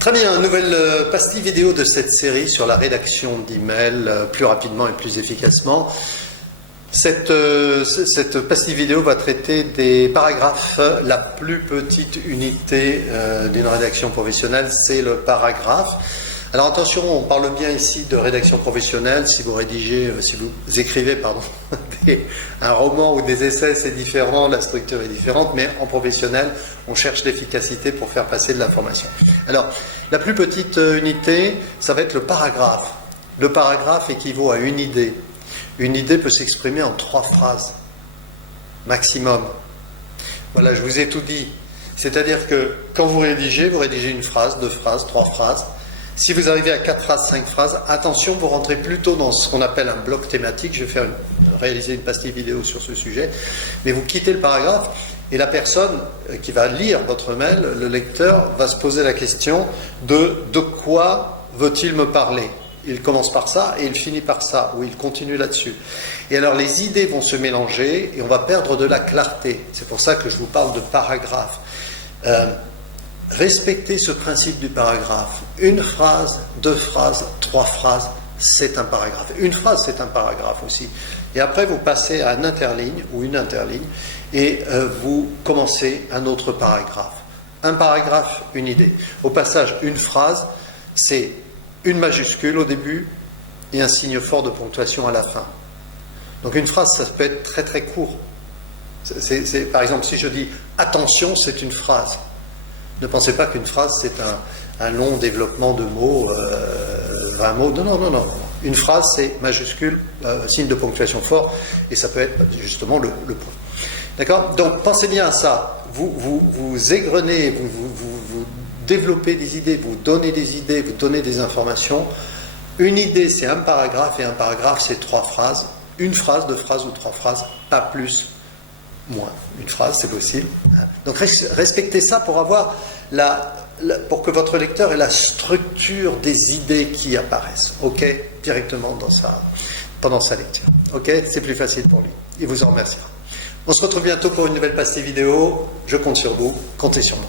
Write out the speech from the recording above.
Très bien, nouvelle pastille vidéo de cette série sur la rédaction d'emails plus rapidement et plus efficacement. Cette pastille vidéo va traiter des paragraphes. La plus petite unité d'une rédaction professionnelle, c'est le paragraphe. Alors attention, on parle bien ici de rédaction professionnelle. Si vous écrivez un roman ou des essais, c'est différent, la structure est différente, mais en professionnel, on cherche l'efficacité pour faire passer de l'information. Alors, la plus petite unité, ça va être le paragraphe. Le paragraphe équivaut à une idée. Une idée peut s'exprimer en 3 phrases, maximum. Voilà, je vous ai tout dit. C'est-à-dire que quand vous rédigez une phrase, 2 phrases, 3 phrases. Si vous arrivez à 4 phrases, 5 phrases, attention, vous rentrez plutôt dans ce qu'on appelle un bloc thématique. Je vais réaliser une pastille vidéo sur ce sujet. Mais vous quittez le paragraphe et la personne qui va lire votre mail, le lecteur, va se poser la question de quoi veut-il me parler ? Il commence par ça et il finit par ça, ou il continue là-dessus. Et alors les idées vont se mélanger et on va perdre de la clarté. C'est pour ça que je vous parle de paragraphe. Respectez ce principe du paragraphe. Une phrase, 2 phrases, 3 phrases, c'est un paragraphe. Une phrase, c'est un paragraphe aussi. Et après, vous passez à une interligne ou une interligne et vous commencez un autre paragraphe. Un paragraphe, une idée. Au passage, une phrase, c'est une majuscule au début et un signe fort de ponctuation à la fin. Donc une phrase, ça peut être très très court. Par exemple, si je dis « attention », c'est une phrase. Ne pensez pas qu'une phrase, c'est un long développement de mots, 20 mots. Non. Une phrase, c'est majuscule, signe de ponctuation fort, et ça peut être justement le point. D'accord ? Donc, pensez bien à ça. Vous égrenez, vous développez des idées, vous donnez des idées, vous donnez des informations. Une idée, c'est un paragraphe, et un paragraphe, c'est 3 phrases. Une phrase, 2 phrases ou 3 phrases, pas plus. Moins. Une phrase, c'est possible. Donc respectez ça pour avoir pour que votre lecteur ait la structure des idées qui apparaissent, ok, directement pendant sa lecture. Ok, c'est plus facile pour lui. Il vous en remerciera. On se retrouve bientôt pour une nouvelle pastille vidéo. Je compte sur vous. Comptez sur moi.